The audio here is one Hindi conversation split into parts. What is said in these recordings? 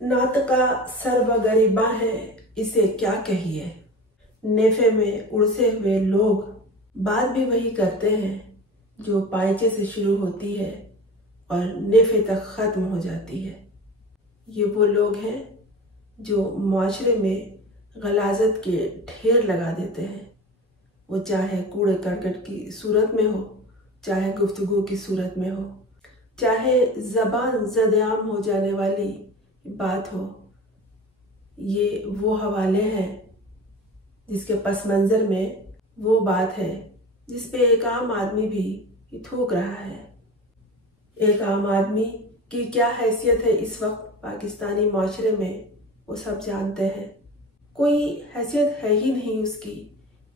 नात का सर्व गरीबा है, इसे क्या कहिए। नेफे में उड़से हुए लोग बात भी वही करते हैं जो पायचे से शुरू होती है और नेफे तक खत्म हो जाती है। ये वो लोग हैं जो माशरे में गलाजत के ढेर लगा देते हैं। वो चाहे कूड़े करकट की सूरत में हो, चाहे गुफ्तगू की सूरत में हो, चाहे ज़बान ज़द-ए-आम हो जाने वाली बात हो। ये वो हवाले हैं जिसके पस मंज़र में वो बात है जिस पे एक आम आदमी भी थूक रहा है। एक आम आदमी की क्या हैसियत है इस वक्त पाकिस्तानी माशरे में, वो सब जानते हैं। कोई हैसियत है ही नहीं उसकी।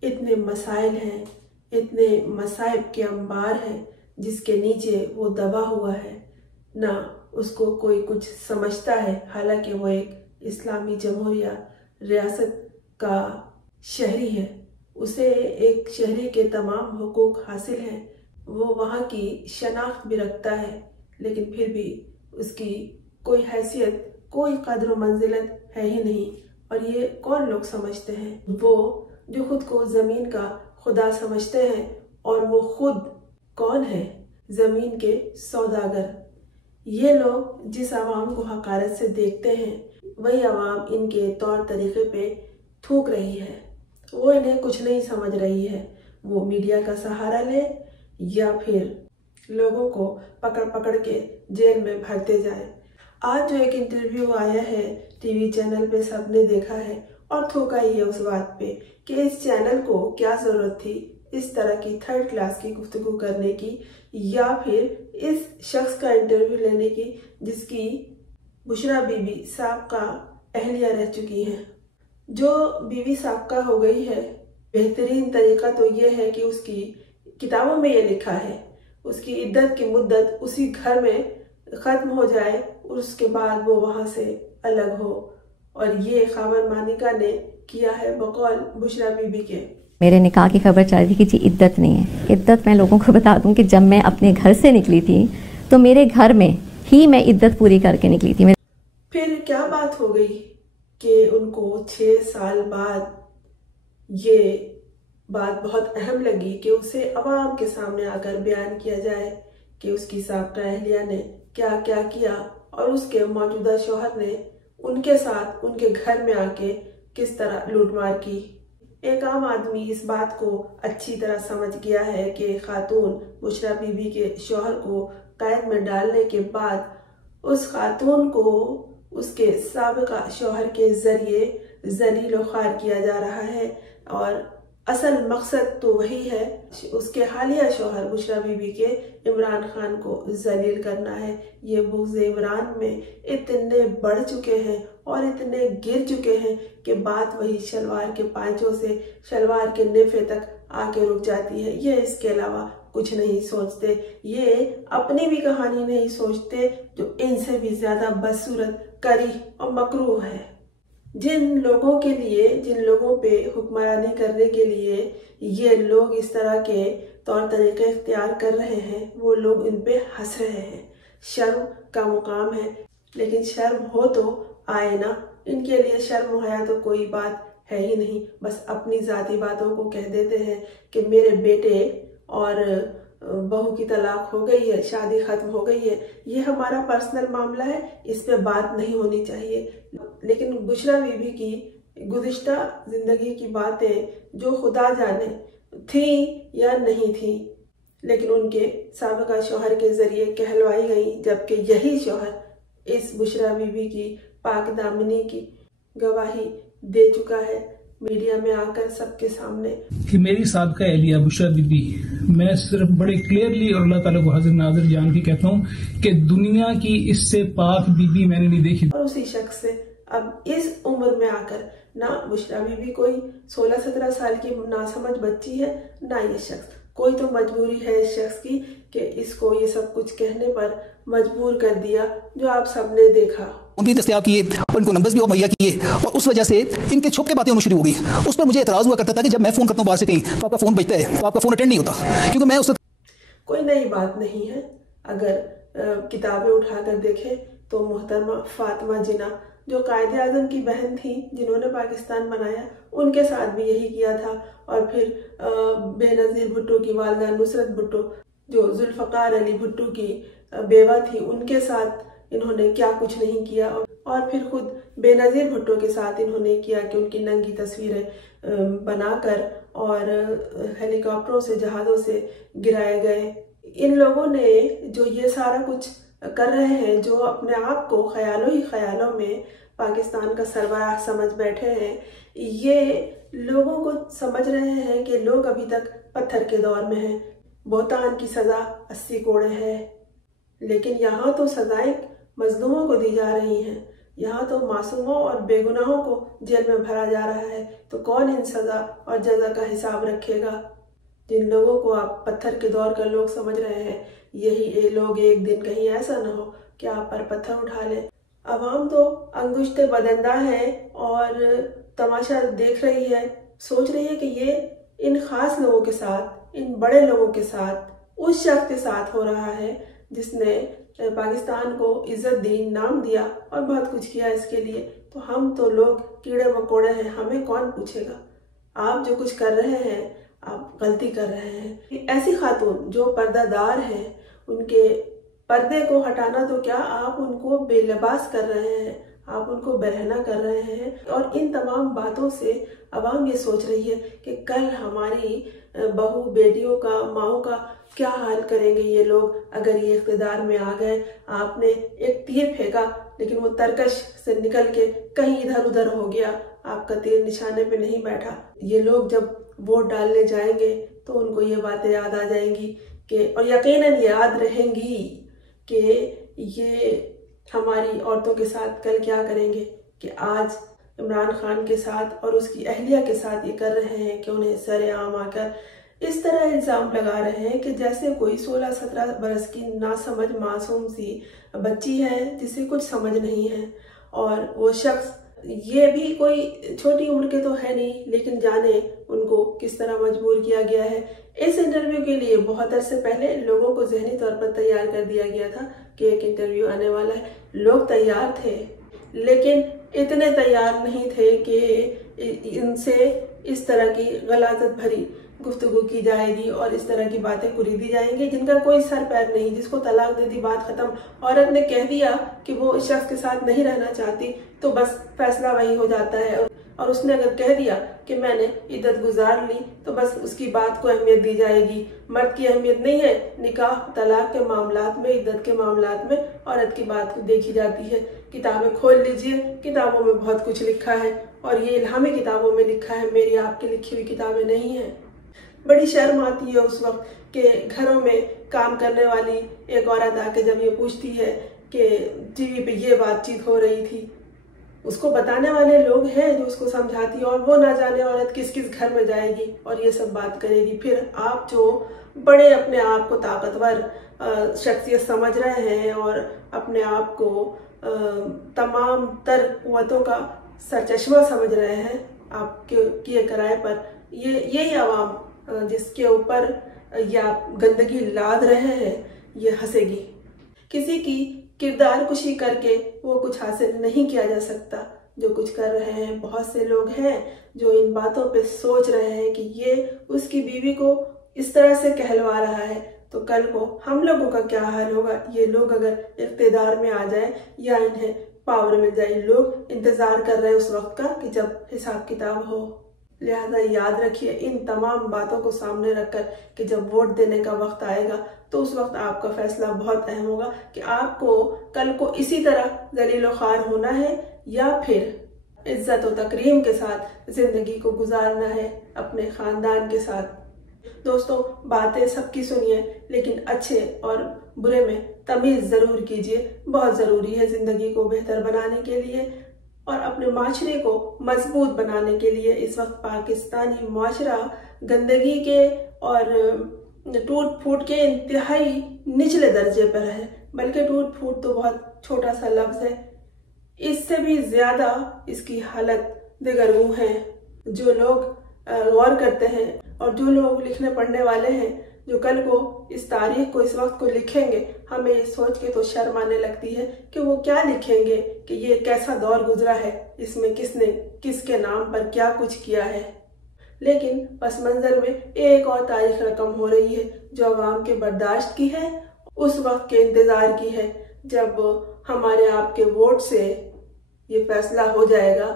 इतने मसाइल हैं, इतने मसाइब के अंबार हैं जिसके नीचे वो दबा हुआ है। ना उसको कोई कुछ समझता है, हालांकि वो एक इस्लामी जमहूरिया रियासत का शहरी है। उसे एक शहरी के तमाम हुकूक हासिल हैं। वो वहाँ की शनाख्त भी रखता है, लेकिन फिर भी उसकी कोई हैसियत, कोई कद्र मंजिलत है ही नहीं। और ये कौन लोग समझते हैं? वो जो खुद को ज़मीन का खुदा समझते हैं। और वो खुद कौन है? ज़मीन के सौदागर। ये लोग जिस आवाम को हकारत से देखते हैं, वही आवाम इनके तौर तरीके पे थूक रही है। वो इन्हें कुछ नहीं समझ रही है। वो मीडिया का सहारा ले या फिर लोगों को पकड़ पकड़ के जेल में भरते जाए। आज जो एक इंटरव्यू आया है टीवी चैनल पे, सबने देखा है और थूका ही है उस बात पे कि इस चैनल को क्या ज़रूरत थी इस तरह की थर्ड क्लास की गुफ्तगू करने की, या फिर इस शख्स का इंटरव्यू लेने की जिसकी बुशरा बीबी साबका अहलिया रह चुकी हैं। जो बीवी साबका हो गई है, बेहतरीन तरीका तो ये है कि उसकी किताबों में ये लिखा है उसकी इद्दत की मुद्दत उसी घर में ख़त्म हो जाए और उसके बाद वो वहाँ से अलग हो। और ये खावर मानिका ने किया है बकौल बुशरा बीबी के। मेरे निकाह की खबर चल रही थी कि जी इद्दत नहीं है। इद्दत मैं लोगों को बता दूं कि जब मैं अपने घर से निकली थी तो मेरे घर में ही मैं इद्दत पूरी करके निकली थी। फिर क्या बात हो गई कि उनको 6 साल बाद ये बात बहुत अहम लगी कि उसे अवाम के सामने आकर बयान किया जाए कि उसकी साबका अहलिया ने क्या क्या किया और उसके मौजूदा शौहर ने उनके साथ उनके घर में आके किस तरह लूटमार की। एक आम आदमी इस बात को अच्छी तरह समझ गया है कि खातून बुशरा बीबी के शौहर को कैद में डालने के बाद उस खातून को उसके साबिका शौहर के जरिए जलील व ख्वार किया जा रहा है। और असल मकसद तो वही है, उसके हालिया शौहर बुशरा बीबी के इमरान खान को जलील करना है। ये बुग़्ज़ इमरान में इतने बढ़ चुके हैं और इतने गिर चुके हैं कि बात वही शलवार के पांचों से शलवार के नेफे तक आके रुक जाती है। ये इसके अलावा कुछ नहीं सोचते। ये अपनी भी कहानी नहीं सोचते जो इनसे भी ज्यादा बदसूरत, करी और मकरूह है। जिन लोगों के लिए, जिन लोगों पे हुक्मरानी करने के लिए ये लोग इस तरह के तौर तरीके इख्तियार कर रहे हैं, वो लोग इन पे हंस रहे हैं। शर्म का मुकाम है, लेकिन शर्म हो तो आए ना। इनके लिए शर्म मुहैया तो कोई बात है ही नहीं। बस अपनी ज़ाती बातों को कह देते हैं कि मेरे बेटे और बहू की तलाक हो गई है, शादी खत्म हो गई है, ये हमारा पर्सनल मामला है, इस पे बात नहीं होनी चाहिए। लेकिन बुशरा बीबी की गुज़िश्ता जिंदगी की बातें जो खुदा जाने थी या नहीं थी, लेकिन उनके साबिका शौहर के जरिए कहलवाई गई, जबकि यही शौहर इस बुशरा बीबी की पाक दामनी की गवाही दे चुका है मीडिया में आकर सबके सामने कि मेरी साबिका अहलिया बुशरा बीबी, मैं सिर्फ बड़े क्लियरली और अल्लाह ताला को हाजिर नाज़िर जान के कहता हूँ कि दुनिया की इससे पाक बीबी मैंने नहीं देखी। और उसी शख्स से अब इस उम्र में आकर, ना बुशरा बीबी कोई 16-17 साल की नासमझ बच्ची है, ना ये शख्स। कोई तो मजबूरी है इस शख्स की कि इसको ये सब कुछ कहने पर मजबूर कर दिया, जो आप सबने देखा। उनकी दस्तयाब किए और इनको नंबर्स भी मुहैया किए और उस वजह से इनके छुप के बातें होनी शुरू हो गई। उस पर मुझे एतराज़ हुआ करता था कि जब मैं फ़ोन करता हूँ बाहर से कहीं तो आपका फ़ोन बजता है तो आपका फ़ोन अटेंड नहीं होता, क्योंकि मैं उस कोई नई बात नहीं है। अगर किताबें उठाकर देखें तो मोहतरमा फातिमा जिन्ना जो कायदे आज़म की बहन थी जिन्होंने पाकिस्तान बनाया, उनके साथ भी यही किया था। और फिर बेनज़ीर भुट्टो की वालिदा नुसरत भुट्टो जो जुल्फ़कार अली भुट्टो की बेवा थी, उनके साथ इन्होंने क्या कुछ नहीं किया। और फिर खुद बेनज़ीर भुट्टो के साथ इन्होंने किया कि उनकी नंगी तस्वीरें बनाकर और हेलीकॉप्टरों से, जहाज़ों से गिराए गए। इन लोगों ने जो ये सारा कुछ कर रहे हैं, जो अपने आप को ख्यालों ही ख्यालों में पाकिस्तान का सरबराह समझ बैठे हैं, ये लोगों को समझ रहे हैं कि लोग अभी तक पत्थर के दौर में हैं। बोहतान की सज़ा 80 कोड़े है, लेकिन यहाँ तो सज़ाएं मजलूमों को दी जा रही हैं। यहाँ तो मासूमों और बेगुनाहों को जेल में भरा जा रहा है। तो कौन इन सज़ा और जज़ा का हिसाब रखेगा? जिन लोगों को आप पत्थर के दौर का लोग समझ रहे हैं, यही लोग एक दिन कहीं ऐसा ना हो कि आप पर पत्थर उठा लें। अवाम तो अंगुश्ते बदंदा है और तमाशा देख रही है, सोच रही है कि ये इन खास लोगों के साथ, इन बड़े लोगों के साथ, उस शख्स के साथ हो रहा है जिसने पाकिस्तान को इज्जत दी, नाम दिया और बहुत कुछ किया इसके लिए। तो हम तो लोग कीड़े मकोड़े हैं, हमें कौन पूछेगा? आप जो कुछ कर रहे हैं, आप गलती कर रहे हैं। ऐसी खातून जो पर्दादार हैं, उनके पर्दे को हटाना तो क्या, आप उनको बेलिबास कर रहे हैं, आप उनको बरहना कर रहे हैं। और इन तमाम बातों से अवाम ये सोच रही है कि कल हमारी बहू बेटियों का, माओं का क्या हाल करेंगे ये लोग अगर ये इख्तिदार में आ गए। आपने एक तीर फेंका लेकिन वो तरकश से निकल के कहीं इधर उधर हो गया, आपका तीर निशाने पे नहीं बैठा। ये लोग जब वोट डालने जाएंगे तो उनको ये बातें याद आ जाएंगी कि, और यकीनन याद रहेंगी कि ये हमारी औरतों के साथ कल क्या करेंगे, कि आज इमरान खान के साथ और उसकी अहलिया के साथ ये कर रहे हैं कि उन्हें सरेआम आकर इस तरह इल्ज़ाम लगा रहे हैं कि जैसे कोई 16-17 बरस की नासमझ मासूम सी बच्ची है जिसे कुछ समझ नहीं है। और वो शख्स, ये भी कोई छोटी उम्र के तो है नहीं, लेकिन जाने उनको किस तरह मजबूर किया गया है। इस इंटरव्यू के लिए बहुत अरसे पहले लोगों को जहनी तौर पर तैयार कर दिया गया था कि एक इंटरव्यू आने वाला है। लोग तैयार थे, लेकिन इतने तैयार नहीं थे कि इनसे इस तरह की गलाजत भरी गुफ्तगू की जाएगी और इस तरह की बातें कुरीदी जाएंगी जिनका कोई सर पैर नहीं। जिसको तलाक दे दी, बात खत्म। औरत ने कह दिया कि वो इस शख्स के साथ नहीं रहना चाहती तो बस फैसला वही हो जाता है। और उसने अगर कह दिया कि मैंने इद्दत गुजार ली तो बस उसकी बात को अहमियत दी जाएगी। मर्द की अहमियत नहीं है। निकाह तलाक के मामलात में, इद्दत के मामलात में औरत की बात को देखी जाती है। किताबें खोल लीजिए, किताबों में बहुत कुछ लिखा है और ये इल्हामी किताबों में लिखा है, मेरी आपकी लिखी हुई किताबें नहीं है। बड़ी शर्म आती है उस वक्त के घरों में काम करने वाली एक औरत आके जब ये पूछती है कि टीवी पे ये बातचीत हो रही थी। उसको बताने वाले लोग हैं जो उसको समझाती है और वो ना जाने औरत किस किस घर में जाएगी और ये सब बात करेगी। फिर आप जो बड़े अपने आप को ताकतवर शख्सियत समझ रहे हैं और अपने आप को तमाम तर कुव्वतों का सरचश्मा समझ रहे हैं, आपके किए कराए पर यही आवाम जिसके ऊपर या गंदगी लाद रहे हैं, ये हंसेगी। किसी की किरदार कुशी करके वो कुछ हासिल नहीं किया जा सकता जो कुछ कर रहे हैं। बहुत से लोग हैं जो इन बातों पे सोच रहे हैं कि ये उसकी बीवी को इस तरह से कहलवा रहा है तो कल को हम लोगों का क्या हाल होगा। ये लोग अगर इख्तिदार में आ जाए या इन्हें पावर मिल जाए, लोग इंतजार कर रहे हैं उस वक्त का कि जब हिसाब किताब हो। लिहाजा याद रखिए इन तमाम बातों को सामने रखकर कि जब वोट देने का वक्त आएगा तो उस वक्त आपका फैसला बहुत अहम होगा कि आपको कल को इसी तरह जलीलो ख्वार होना है या फिर इज्जत और तकरीम के साथ जिंदगी को गुजारना है अपने खानदान के साथ। दोस्तों, बातें सबकी सुनिए, लेकिन अच्छे और बुरे में तमीज जरूर कीजिए। बहुत जरूरी है जिंदगी को बेहतर बनाने के लिए और अपने माशरे को मजबूत बनाने के लिए। इस वक्त पाकिस्तानी माशरा गंदगी के और टूट फूट के इंतहाई निचले दर्जे पर है। बल्कि टूट फूट तो बहुत छोटा सा लफ्ज है, इससे भी ज्यादा इसकी हालत दिगरगू है। जो लोग गौर करते हैं और जो लोग लिखने पढ़ने वाले हैं, जो कल को इस तारीख को, इस वक्त को लिखेंगे, हमें ये सोच के तो शर्म आने लगती है कि वो क्या लिखेंगे कि ये कैसा दौर गुजरा है, इसमें किसने किसके नाम पर क्या कुछ किया है। लेकिन पस मंजर में एक और तारीख रकम हो रही है जो अवाम के बर्दाश्त की है, उस वक्त के इंतजार की है जब हमारे आपके वोट से ये फैसला हो जाएगा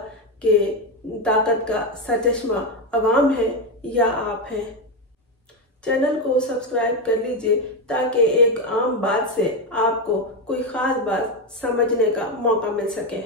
कि ताकत का सरचश्मा अवाम है या आप हैं। चैनल को सब्सक्राइब कर लीजिए ताकि एक आम बात से आपको कोई खास बात समझने का मौका मिल सके।